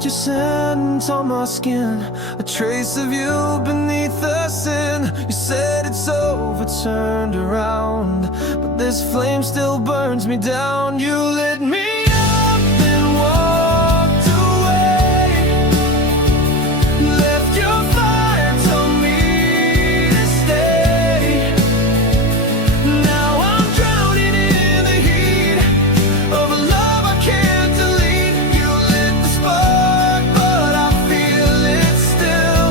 left your scent on my skin, a trace of you beneath the sin. You said it's over, turned around, but this flame still burns me down. You lit me up and walked away, left your fire, told me to stay. Now I'm drowning in the heat of a love I can't delete. You lit the spark, but I feel it still.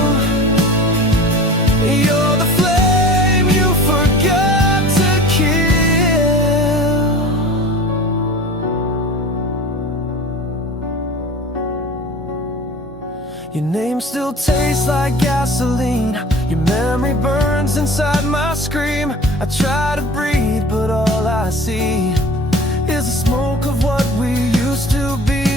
You're the flame you forgot to kill. Your name still tastes like gasoline. Your memory burns inside my scream. I try to breathe, but all I see is the smoke of what we used to be.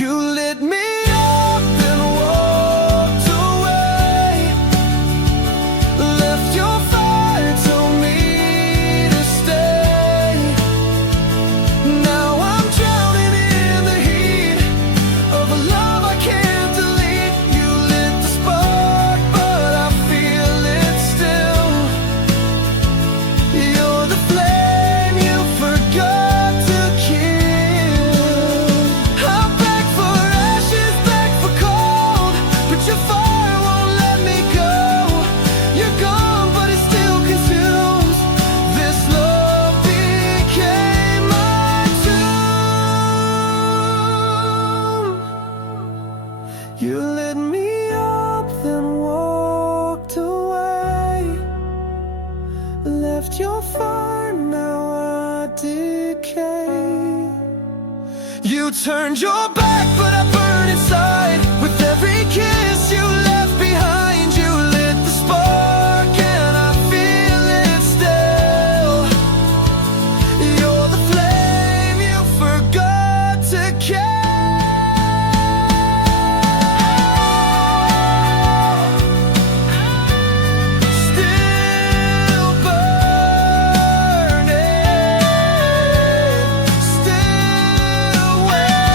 You lit me up and walked away, left your fire, told me to stay. Now I'm drowning in the heat of a love I can't delete. You lit the spark, but I feel it still. You're the flame you forgot to kill. I beg for ashes, beg for cold, but your fire won't let me go. You're gone, but it still consumes. This love became my tomb. You lit me up, then walked away, left your fire, now I decay. You turned your back, but I burn inside. With every kiss you left behind, you lit the spark, and I feel it still. You're the flame you forgot to kill. Still burning, still waiting,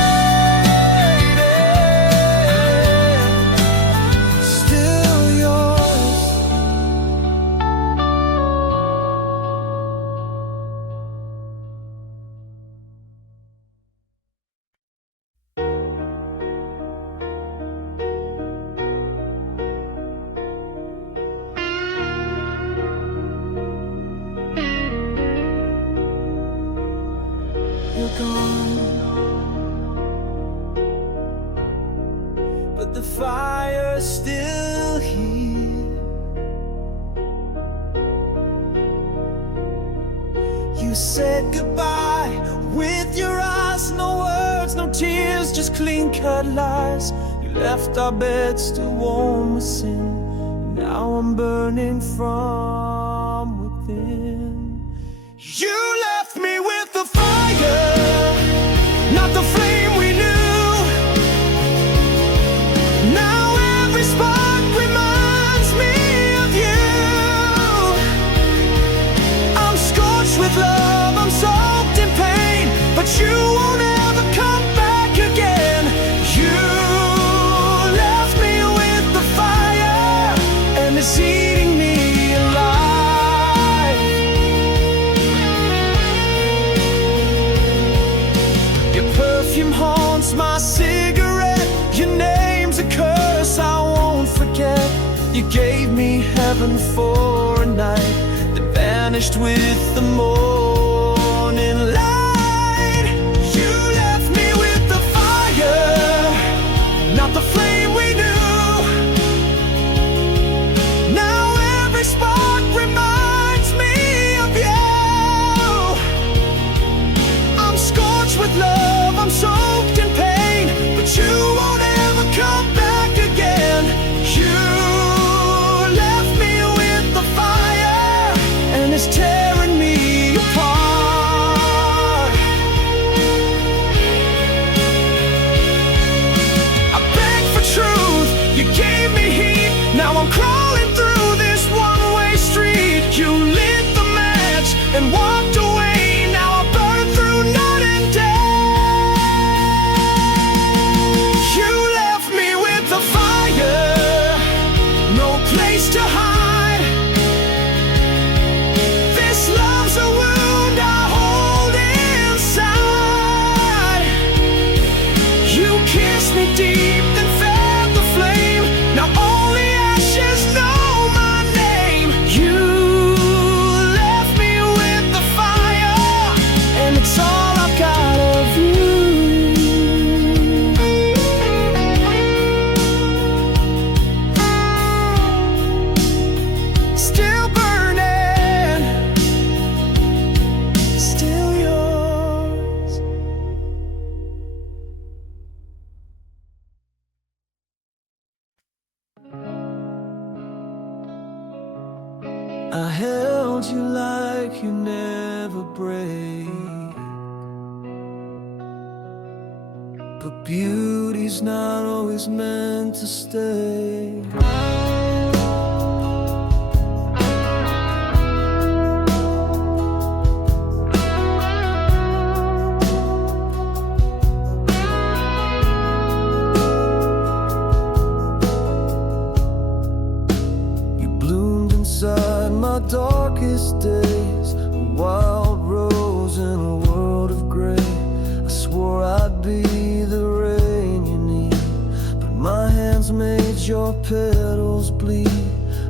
still yours. You're gone, but the fire's still here. You said goodbye with your eyes, no words, no tears, just clean-cut lies. You left our bed still warm with sin. Now I'm burning from within. You left me with the fire, not the flame we knew. Now every spark reminds me of you. I'm scorched with love, I'm soaked in pain, but you won't ever come back again. You left me with the fire, and it's eating me alive. Your perfume haunts my cigarette. Your name's a curse I won't forget. You gave me heaven for a night that vanished with the morning light. You left me with the fire, not the flame we knew. Now every spark reminds me of you. I'm scorched with love, I'm soaked in pain, but you won't ever come back again. You left me with the fire, and it's tearing me apart. I beg for truth, you gave me heat. Now I'm crawling through this one-way street. You lit the match and walked away. Now I burn through night and day. break. But beauty's not always meant to stay. Inside my darkest days, a wild rose in a world of gray. I swore I'd be the rain you need, but my hands made your petals bleed.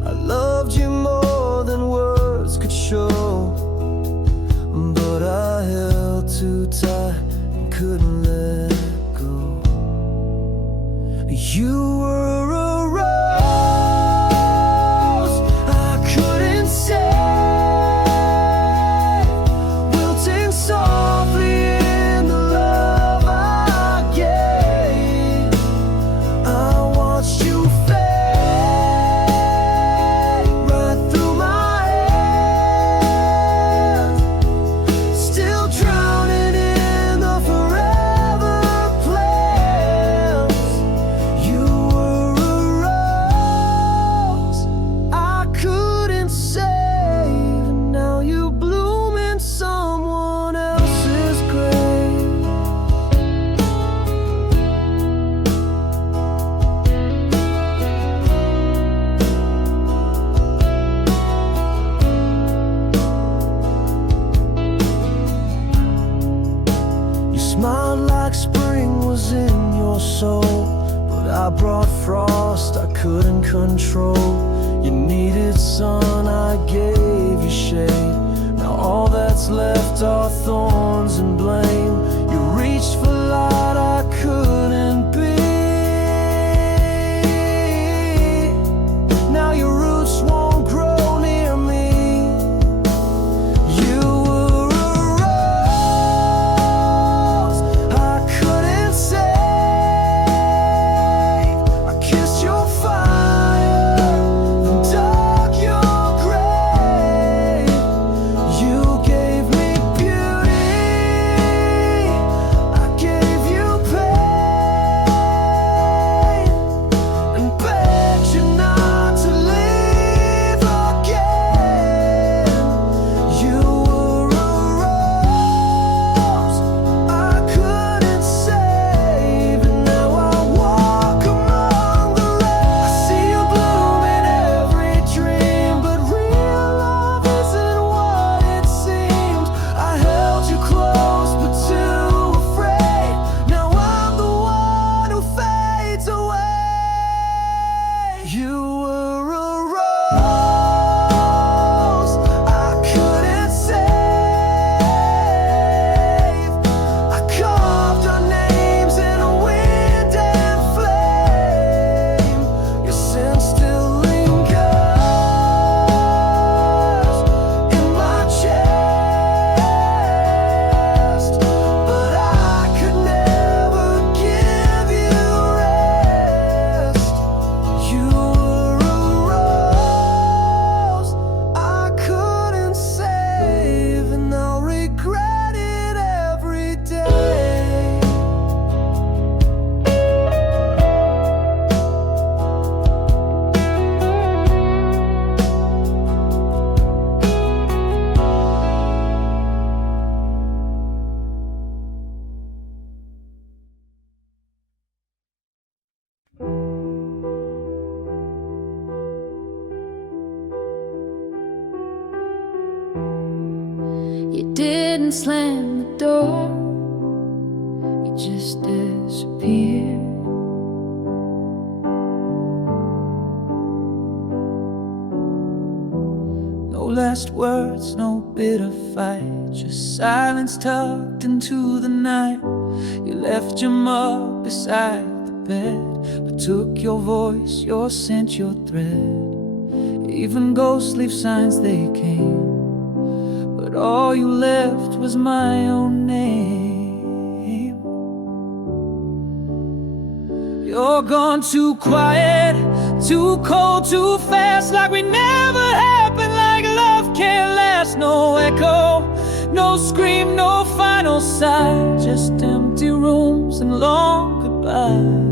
I loved you more than words could show, but I held too tight and couldn't let go. You were a smiled like spring was in your soul, but I brought frost I couldn't control. You needed sun, I gave you shade. Now all that's left are thorns and blame. You reached for light I couldn't be. Now your roots won't grow near me. You didn't slam the door, you just disappeared. No last words, no bitter fight, just silence tucked into the night. You left your mug beside the bed, I took your voice, your scent, your thread. Even ghosts leave signs they came, but all you left was my own name. You're gone too quiet, too cold, too fast, like we never happened, like love can't last. No echo, No scream, no final sigh, just empty rooms and long goodbyes.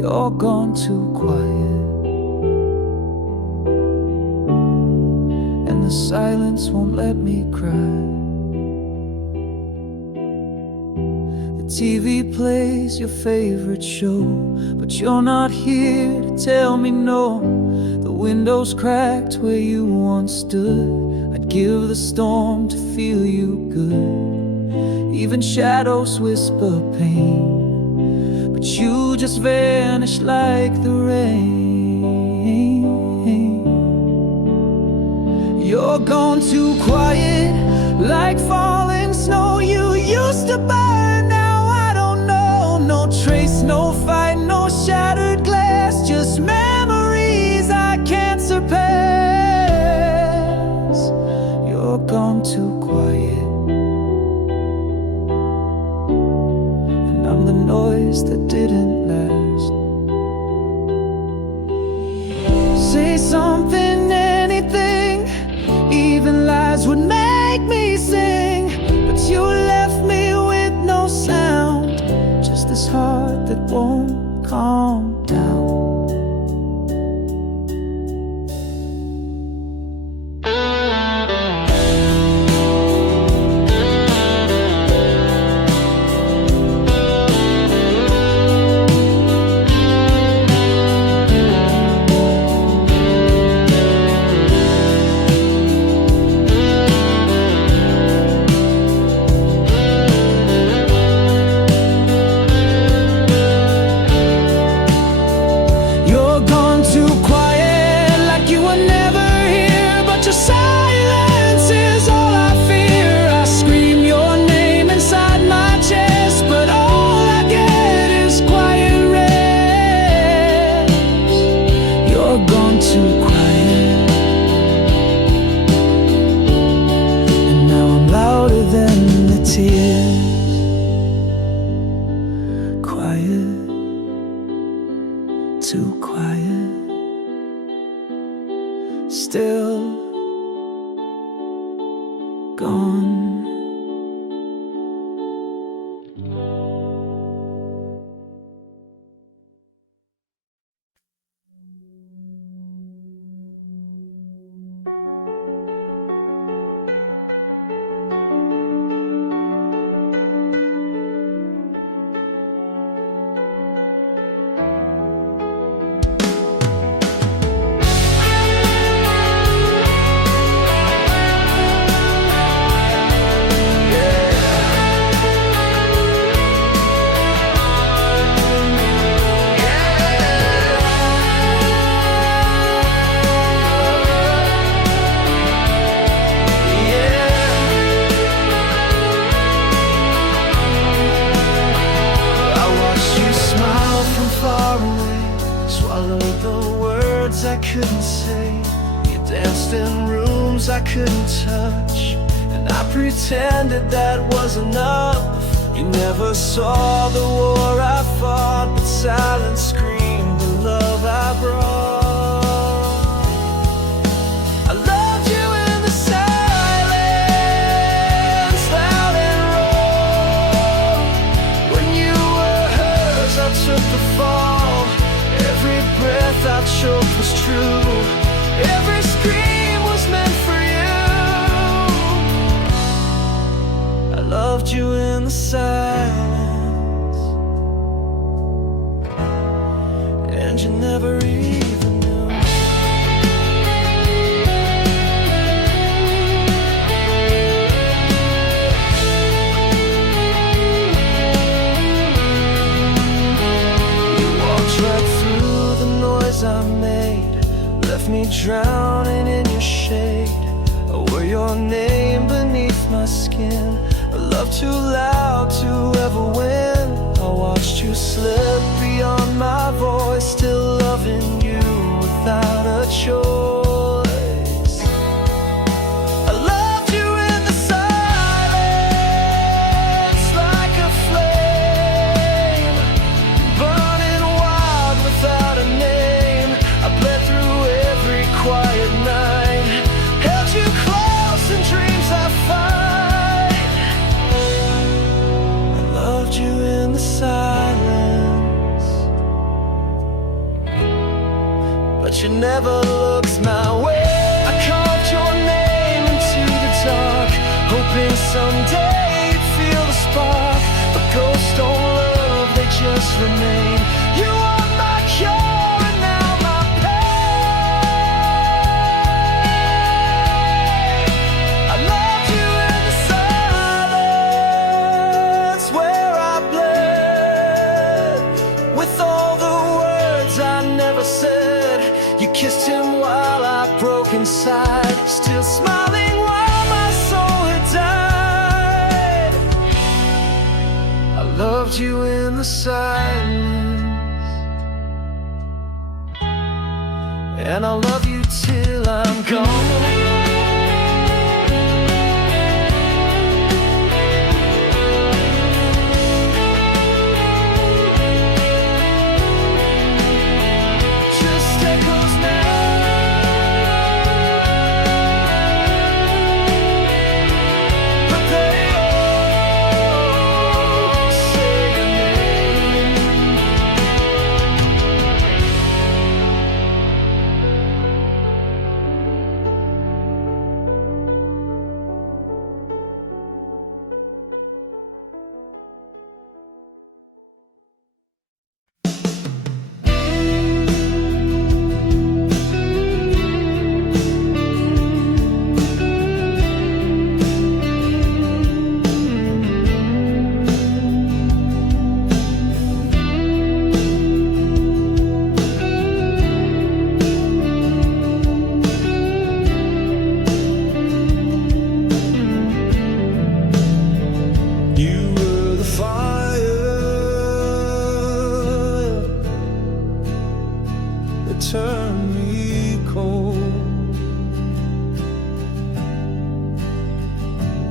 You're gone too quiet, and the silence won't let me cry. The TV plays your favorite show, but you're not here to tell me no. The window's cracked where you once stood. I'd give the storm to feel you good. Even shadows whisper pain, but you just vanish like the rain. You're gone too quiet, like falling snow. You used to burn, now I don't know. No trace, no fight, no shattered glass, just memories I can't surpass. You're gone too quiet, and I'm the noise that didn't last. Say something, anything, even lies would make me sing. But you left me with no sound, just this heart that won't calm down. Too quiet, still gone. I couldn't say, you danced in rooms I couldn't touch, and I pretended that was enough. You never saw the war I fought, but silence screamed the love I brought. I loved you in the silence, loud and raw. When you were hers, I took the fall. Every breath I choked was true. Every scream was meant for you. I loved you in the silence, and you never even knew. You walked right through the noise I made, left me drowning in your shade. I wore your name beneath my skin, a love too loud to ever win. I watched you slip beyond my voice, still loving you without a choice. I loved you in the silence, like a flame, burning wild without a name. I bled through every quiet night, held you close in dreams I found. future never looks my way. I carved your name into the dark, hoping someday you'd feel the spark. But ghosts don't love, they just remain. You are my cure and now my pain. I loved you in the silence where I bled with all the words I never said. You kissed him while I broke inside, still smiling while my soul had died. I loved you in the silence, and I'll love you till I'm gone. Turn me cold.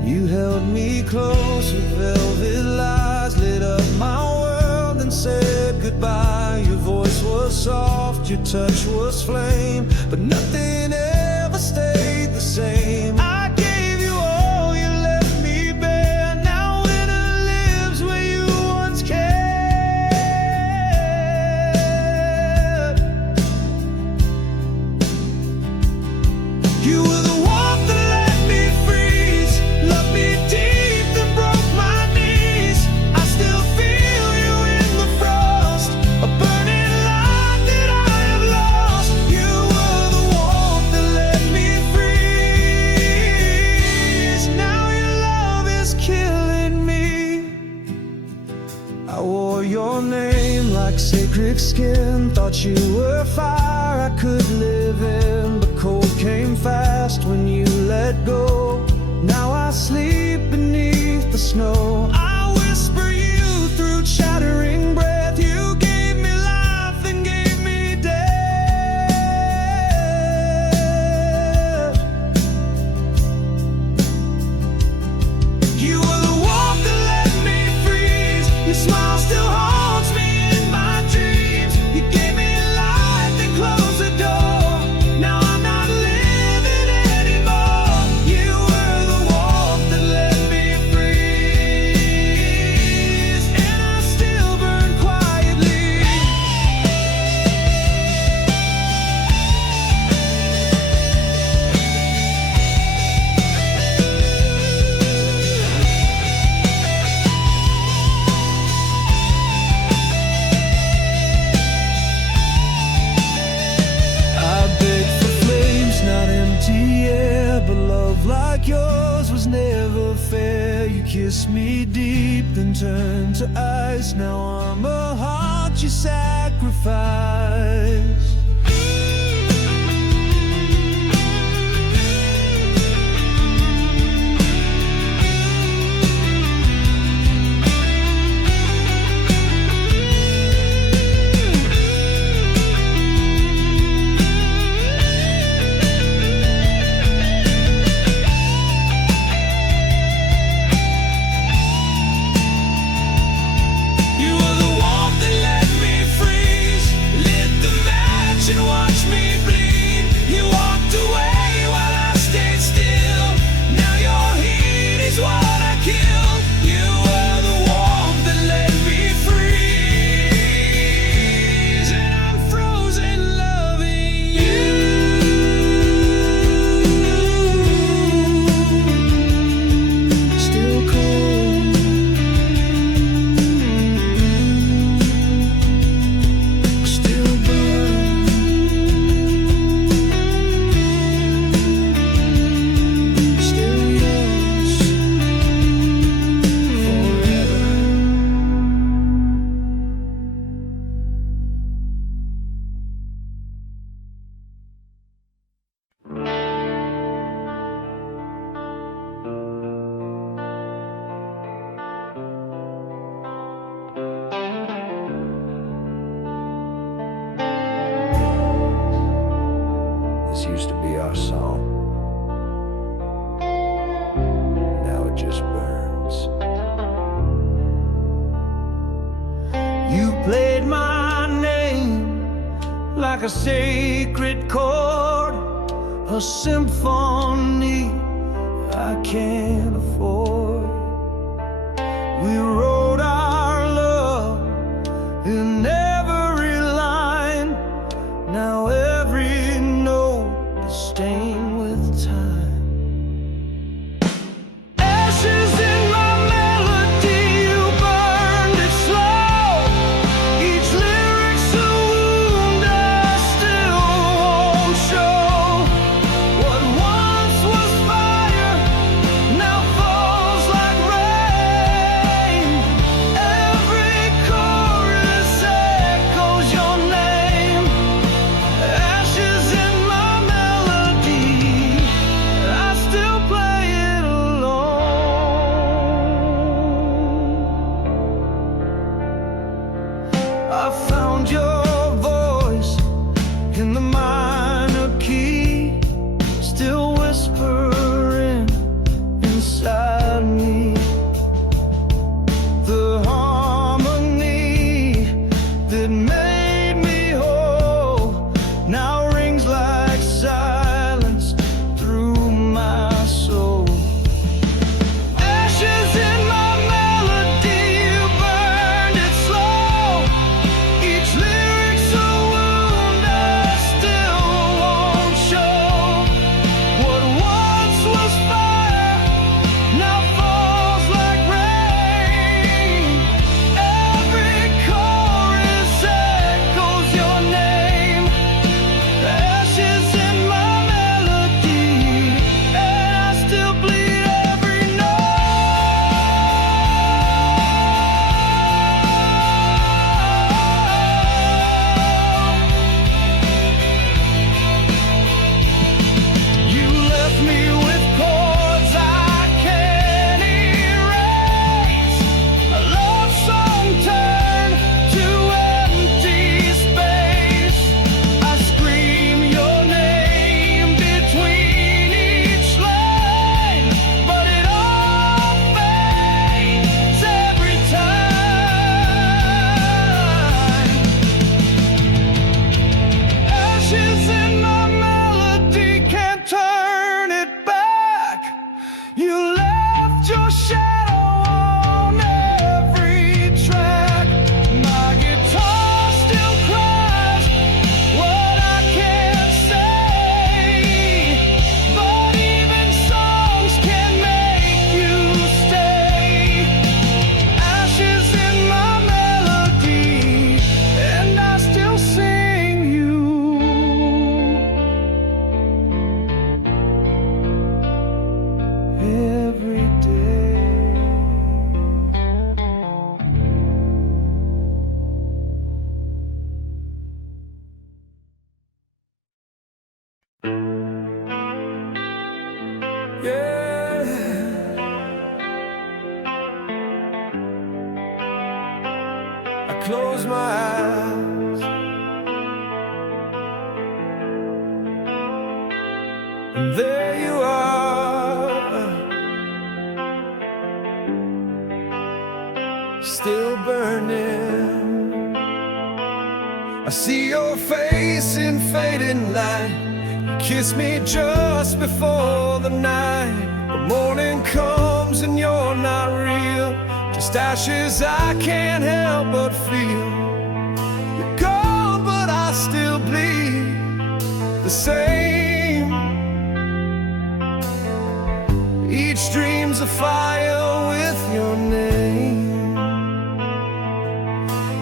You held me close with velvet lies, lit up my world and said goodbye. Your voice was soft, your touch was flame, but nothing ever stayed the same. I gave you all, you left me bare. Now winter lives where you once cared. You were the warmth that let me freeze, loved me deep, then broke my knees. I still feel you in the frost, a burning light that I have lost. You were the warmth that let me freeze. Now your love is killing me. I wore your name like sacred skin, thought you were fire I could live in, but cold came fast when you let go. Now I sleep beneath the snow. I whisper you through chattering breath. You gave me life and gave me death. You were the warmth that let me freeze. Your smile still haunts me in my dreams. You gave me light, then closed the door. Now I'm not living anymore. You were the warmth that let me freeze, and I still burn quietly. I begged for flames, not empty air, but love like yours was never fair. You kissed me deep, then turned to ice. Now I'm a heart you sacrificed. You were the warmth that let me freeze, lit the match like a sacred chord, a symphony I can't afford. We wrote our love in every line. Now every note is stained with time. Ashes in my melody, you burned it slow. Each lyric's a wound I still won't show. What once was fire now falls like rain. Every chorus echoes your name. Ashes in my melody, I still play it alone. I found your voice in the minor key, still whispering inside me. The harmony that made me whole now rings like silence through my soul. Ashes in my melody, you burned it slow. Each lyric's a wound I still won't show. What once was fire now falls like rain. Every chorus echoes your name. Ashes in my melody, and I still bleed every You left me with chords I can't erase. A love song turned to empty space. I scream your name between each line, but it all fades every time. Ashes in my melody, can't turn it back. You left your shadow on every track. My guitar still cries what I can't say, but even songs can make you stay. Ashes in my melody, and I still sing you every day. Yeah. I close my eyes and there you are, still burning. I see your face in fading light. You kiss me just before the night. The morning comes and you're not real, just ashes I can't help but feel. You're gone, but I still bleed the same. Each dream's a fire with your name.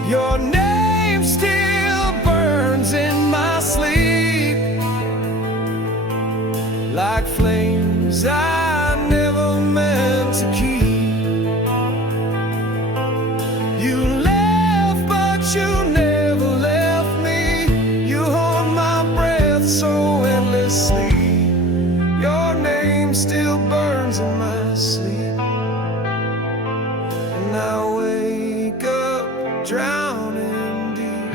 Your name still burns in my sleep, like flames I never meant to keep. You left, but you never left me. You hold my breath so endlessly. Your name still burns in my sleep, and I wake up drowning deep.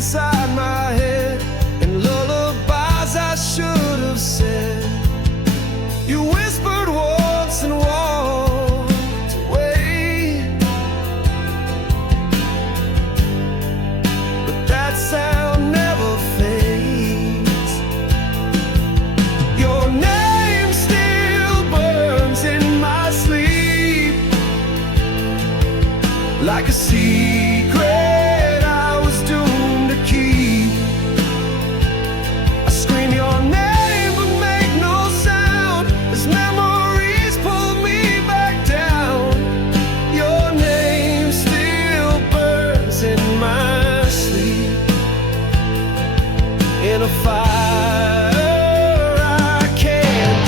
inside my head, and lullabies I should have said. You whispered once and walked away, but that sound never fades. Your name still burns in my sleep, like a secret I was doomed to keep. I scream your name but make no sound, as memories pull me back down. Your name still burns in my sleep, in a fire I can't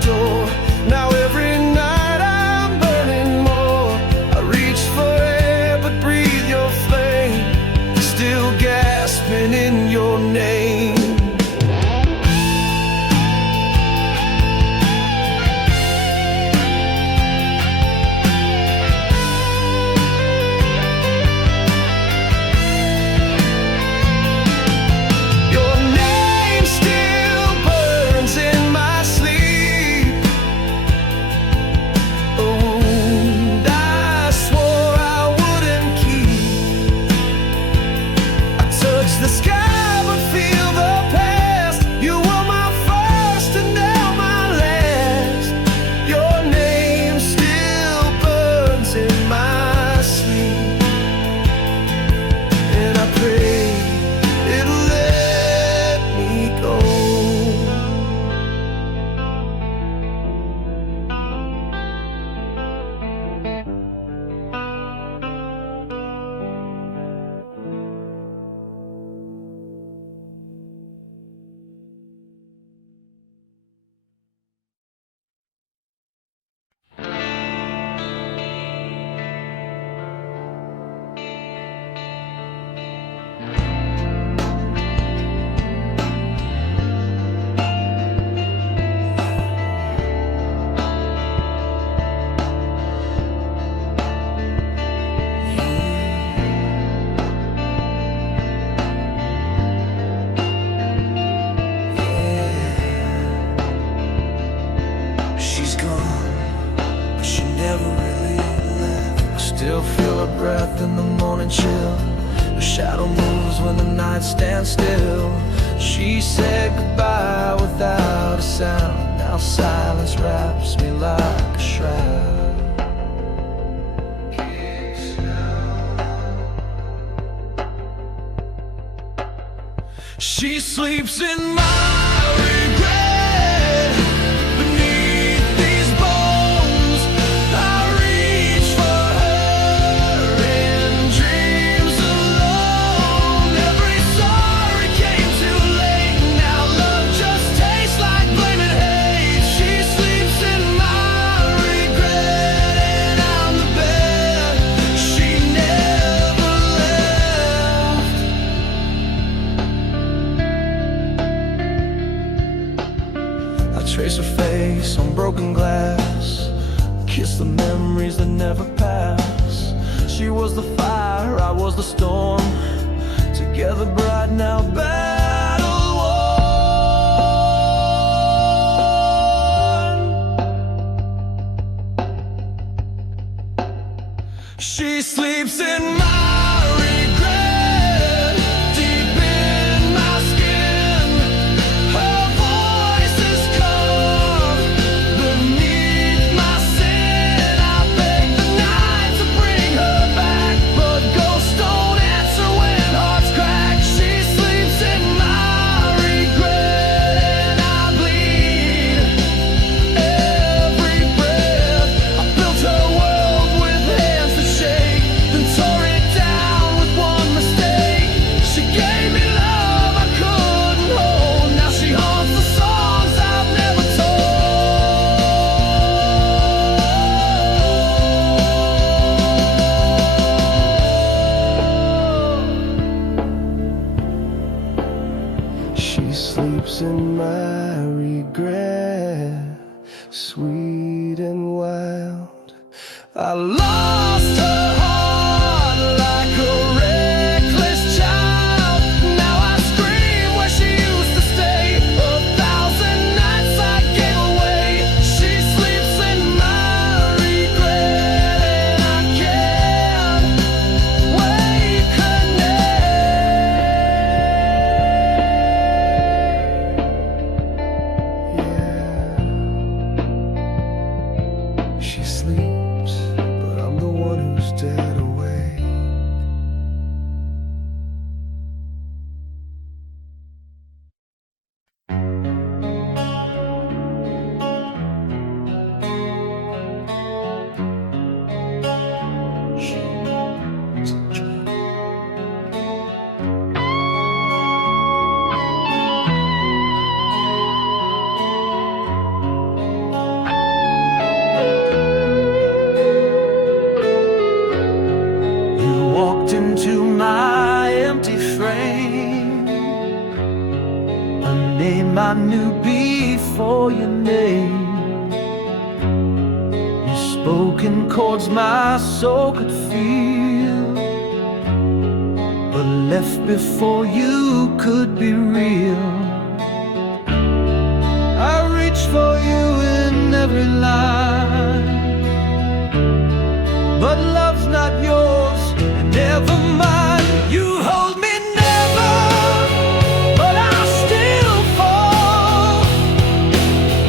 door. Now every night I'm burning more. I reach for air but breathe your flame, still gasping in your name. Your name still burns in my sleep, a wound I swore I wouldn't keep. I touch the sky but feel the past. You were my first and now my last. Your name still burns in my sleep, and I pray it'll let me go. She's gone, but she never really left. I still feel her breath in the morning chill. Her shadow moves when the night stands still. She said goodbye without a sound. Now silence wraps me like a shroud. She sleeps in my regret. Beneath these bones, I reach for her in dreams alone. Every sorry came too late. Now love just tastes like blame and hate. She sleeps in my regret, and I'm the bed she never left. I trace her face on broken glass, kiss the memories that never pass. She was the fire, I was the storm, together bright now battle worn. She sleeps in my regret, deep in my skin. Her voice is calm beneath my sin. I beg the night to bring her back, but ghosts don't answer when hearts crack. She sleeps in sleeps in my regret, sweet and wild. I lost her heart like a reckless child. Now I scream where she used to stay. 1,000 nights I gave away. She sleeps in my regret, and I can't wake her name. Yeah, she sleeps, but I'm the one who's dead awake. You walked into my empty frame, a name I knew before your name. You spoke in chords my soul could feel, but left before you could be real. I reached for you in every line, but love's not yours, and never mind. You hold me never, but I still fall,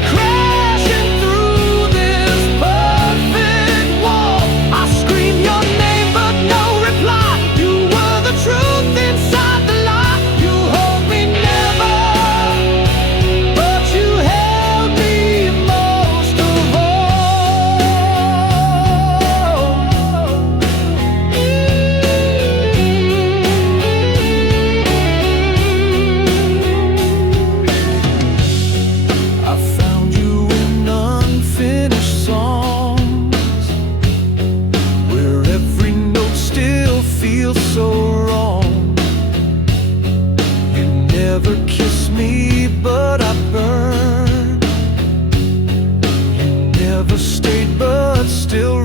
crashing through this perfect wall. I scream your name, but no reply. You were the truth inside the lie. You hold me never, but you held me most of all. I found you in unfinished songs, where every note still feels so wrong. You never kissed me, but I burned. You never stayed, but still